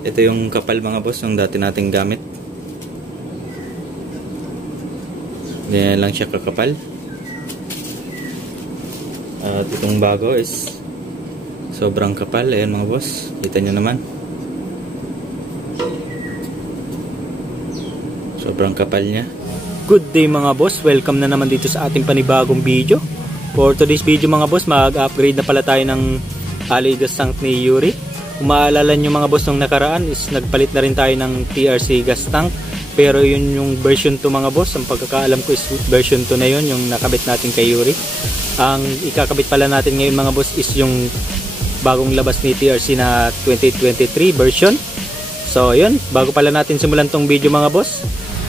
Ito yung kapal mga boss ng dati nating gamit. Ganyan lang siya kakapal. At itong bago is sobrang kapal. Ayan mga boss, kita nyo naman. Sobrang kapal niya. Good day mga boss, welcome na naman dito sa ating panibagong video. For today's video mga boss, mag-upgrade na pala tayo ng alley gas tank ni Yuri. Kung maalala nyo mga boss, nung nakaraan is nagpalit na rin tayo ng TRC gas tank. Pero yun yung version 2 mga boss, ang pagkakaalam ko is version 2 na yun, yung nakabit natin kay Yuri. Ang ikakabit pala natin ngayon mga boss is yung bagong labas ni TRC na 2023 version. So yun, bago pala natin simulan tong video mga boss,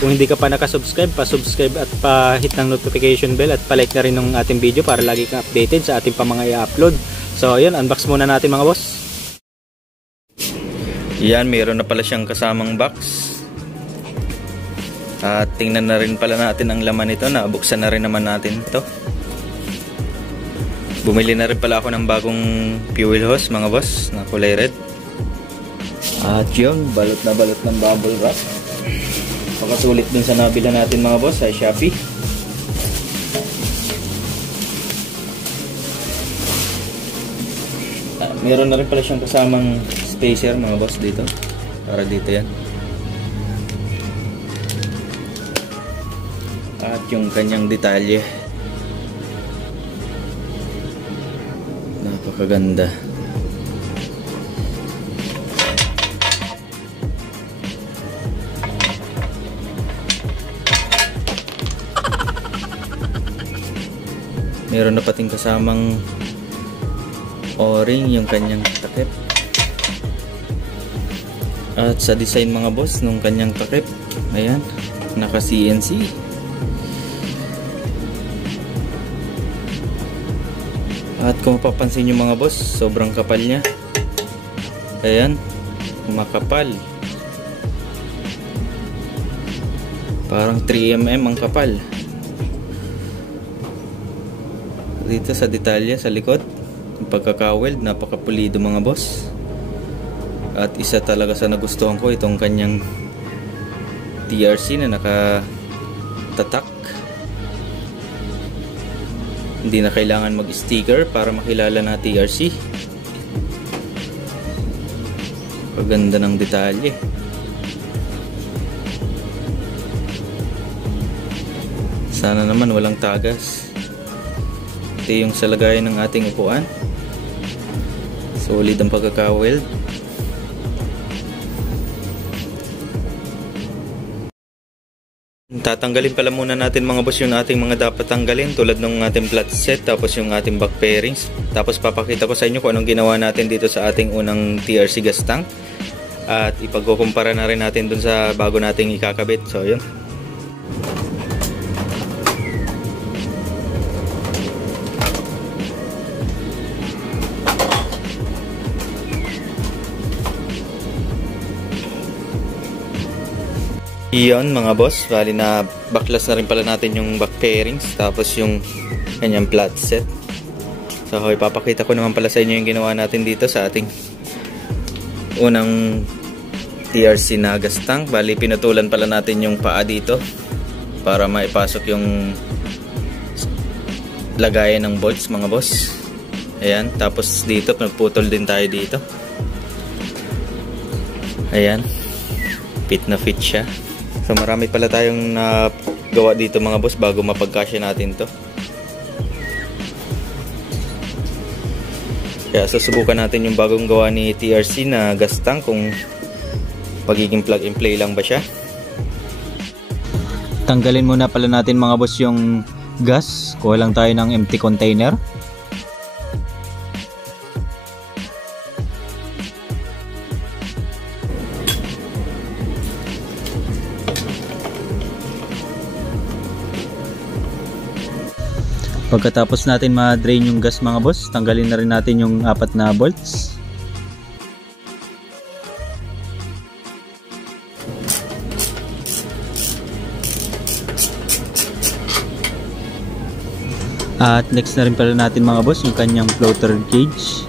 kung hindi ka pa nakasubscribe, pa-subscribe at pa-hit ng notification bell at pa-like na rin ng ating video para lagi kang updated sa ating pa mga i-upload. So yun, unbox muna natin mga boss. Yan, mayroon na pala siyang kasamang box. At tingnan na rin pala natin ang laman nito. Nabuksan na rin naman natin ito. Bumili na rin pala ako ng bagong fuel hose mga boss na kulay red. At yun, balot na balot ng bubble wrap. Pakasulit dun sa nabila natin mga boss sa Shopee. Meron na rin pala siyang kasamang spacer mga boss dito. Para dito yan. At yung kanyang detalye. Napakaganda. Meron na pating kasamang o-ring yung kanyang takip. At sa design mga boss nung kanyang takip, ayan, naka CNC. At kung mapapansin nyo mga boss, sobrang kapal niya. Ayan, makapal. Parang 3mm ang kapal. Dito sa detalye sa likod, yung pagkaka-weld, napakapulido mga boss. At isa talaga sa nagustuhan ko itong kanyang TRC na nakatatak. Hindi na kailangan mag-sticker para makilala na TRC. Paganda ng detalye. Sana naman walang tagas. Ito yung sa lagayan ng ating upuan. Solid ang pagkaka-weld. Tatanggalin pala muna natin mga boss yung ating mga dapat tanggalin, tulad ng ating flat set, tapos yung ating back bearings. Tapos papakita ko sa inyo kung anong ginawa natin dito sa ating unang TRC gas tank. At ipagkukumpara na rin natin dun sa bago nating ikakabit. So yun. Iyon mga boss, bali na baklas na rin pala natin yung back bearings, tapos yung kanyang flat set. So ipapakita ko naman pala sa inyo yung ginawa natin dito sa ating unang TRC na gas tank. Bali pinutulan pala natin yung paa dito para maipasok yung lagayan ng bolts mga boss. Ayan, tapos dito nagputol din tayo dito. Ayan, fit na fit siya. So marami pala tayong nagawa dito mga boss bago mapagkasya natin to. Kaya susubukan natin yung bagong gawa ni TRC na gas tank kung magiging plug and play lang ba siya. Tanggalin muna pala natin mga boss yung gas. Kuha lang tayo ng empty container. Pagkatapos natin ma-drain yung gas mga boss, tanggalin na rin natin yung 4 na bolts. At next na rin pala natin mga boss yung kanyang floater gauge.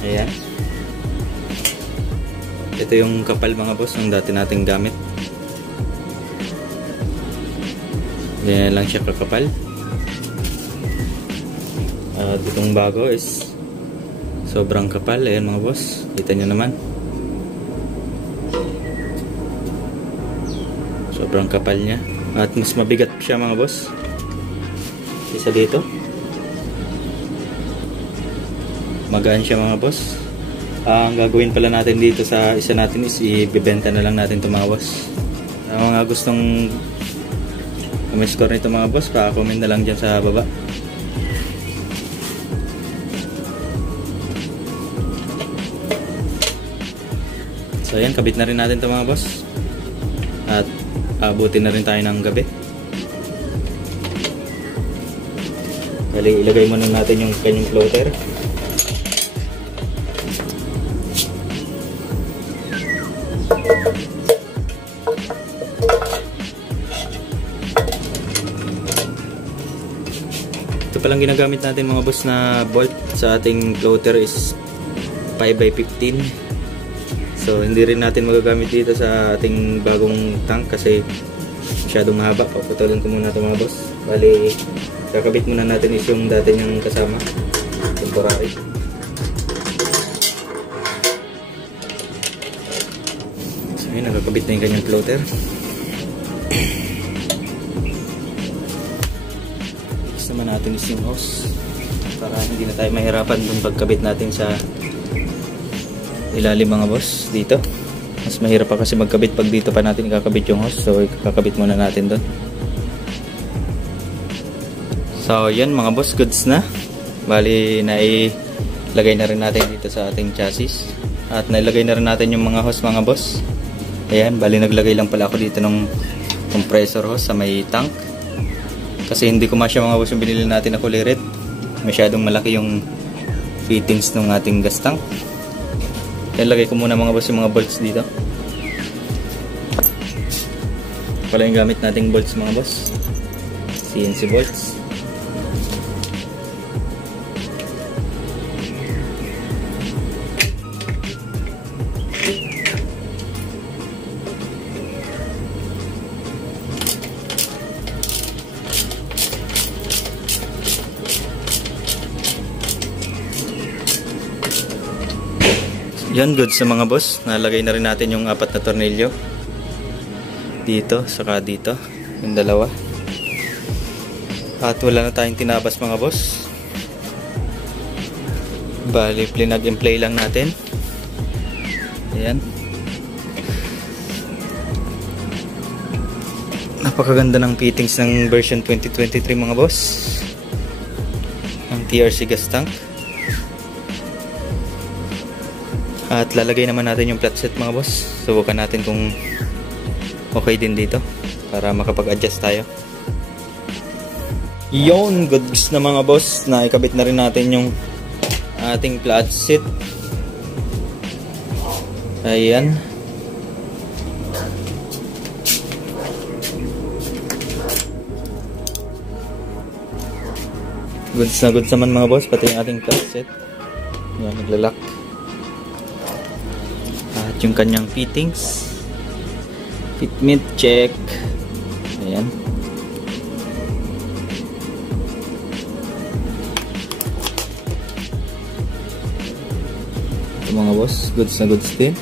Ayan. Ito yung kapal mga boss ng dati nating gamit. Ganyan lang siya kakapal. Itong bago is sobrang kapal. Ayan mga boss, kita nyo naman. Sobrang kapal niya. At mas mabigat siya mga boss. Isa dito. Magaan siya mga boss. Ang gagawin pala natin dito sa isa natin is ibebenta na lang natin tumawas. Ang mga gustong score nito mga boss, pa-comment na lang dyan sa baba. So ayan, kabit na rin natin ito mga boss. At abutin na rin tayo ng gabi. Bali, ilagay muna natin yung kanyang floater. Ito palang ginagamit natin mga boss na bolt sa ating floater is 5x15. So hindi rin natin magagamit dito sa ating bagong tank kasi masyadong mahaba. Paputulin ko muna ito mga boss. Bali, kakabit muna natin is yung dati niyang kasama, temporary. So yun, nakakabit na yung kanyang floater. Next naman natin is yung hose para hindi na tayo mahirapan dun pagkabit natin sa ilalim mga boss dito. Mas mahirap pa kasi magkabit pag dito pa natin ikakabit yung hose. So ikakabit muna natin doon. So yan mga boss, goods na. Bali nailagay na rin natin dito sa ating chassis. At nailagay na rin natin yung mga hose mga boss. Ayan, bali naglagay lang pala ako dito ng compressor hose sa may tank. Kasi hindi ko masya mga boss yung binili natin na kulay red. Masyadong malaki yung fittings ng ating gas tank. Ilagay ko muna mga boss yung mga bolts dito. Pala yung gamit nating bolts mga boss, CNC bolts. Yan, good sa mga boss. Nalagay na rin natin yung 4 na tornilyo dito, saka dito yung dalawa. At wala na tayong tinabas mga boss. Bali, plug and play lang natin. Ayan. Napakaganda ng fittings ng version 2023 mga boss, ang TRC gas tank. At lalagay naman natin yung flat set mga boss. Subukan natin kung okay din dito para makapag-adjust tayo. Yon, goods na mga boss. Naikabit na rin natin yung ating flat set. Ayan. Goods na goods naman mga boss, pati yung ating flat set. Ayan, naglalak. At yung kanyang fittings, fitment check. Ayan. Ito mga boss, goods na goods din.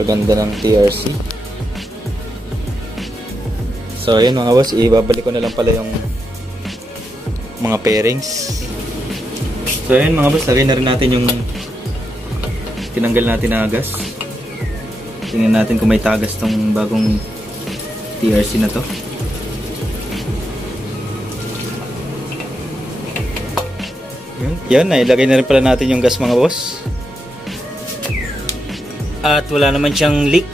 Paganda ng TRC. So ayan mga boss, ibabalik ko na lang pala yung mga pairings. So ayan mga boss, lagay na rin natin yung tinanggal natin na gas. Tingnan natin kung may tagas tong bagong TRC na to. Yan, ilagay na rin pala natin yung gas mga boss. At wala naman siyang leak.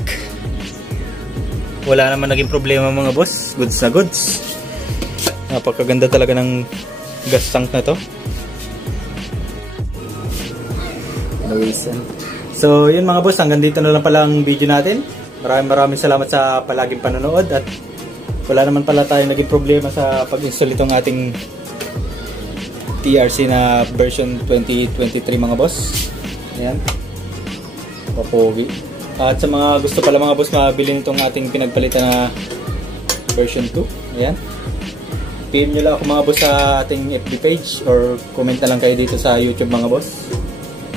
Wala naman naging problema mga boss. Goods na goods. Napakaganda talaga ng gas tank na to. So yun mga boss, hanggang dito na lang pala ang video natin. Maraming salamat sa palaging panonood. At wala naman pala tayong naging problema sa pag-install itong ating TRC na version 2023 mga boss. Ayan. Papogi. At sa mga gusto pala mga boss mabili nitong ating pinagpalitan na version 2. Ayan. PM nyo lang ako mga boss sa ating FB page or comment na lang kayo dito sa YouTube mga boss.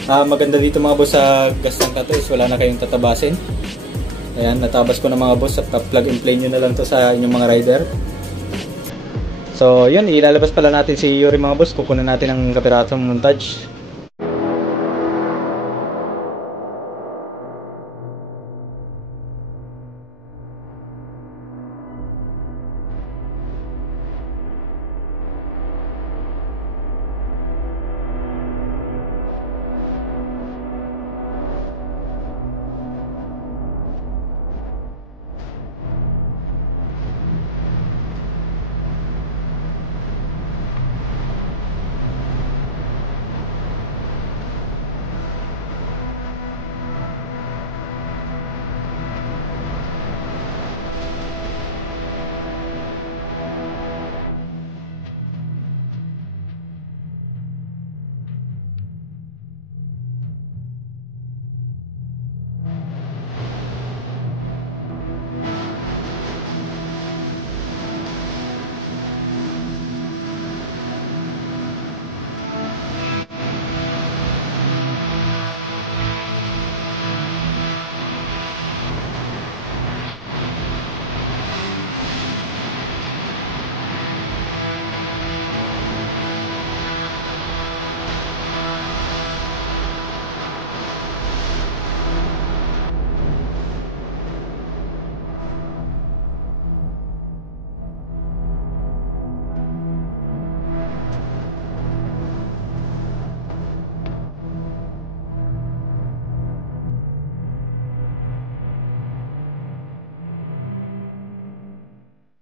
Maganda dito mga boss sa gas tank na to is wala na kayong tatabasin. Ayan, natabas ko na mga boss at plug and play nyo na lang to sa inyong mga rider. So yun, ilalabas pala natin si Yuri mga boss. Kukunan natin ang kapiratong montage.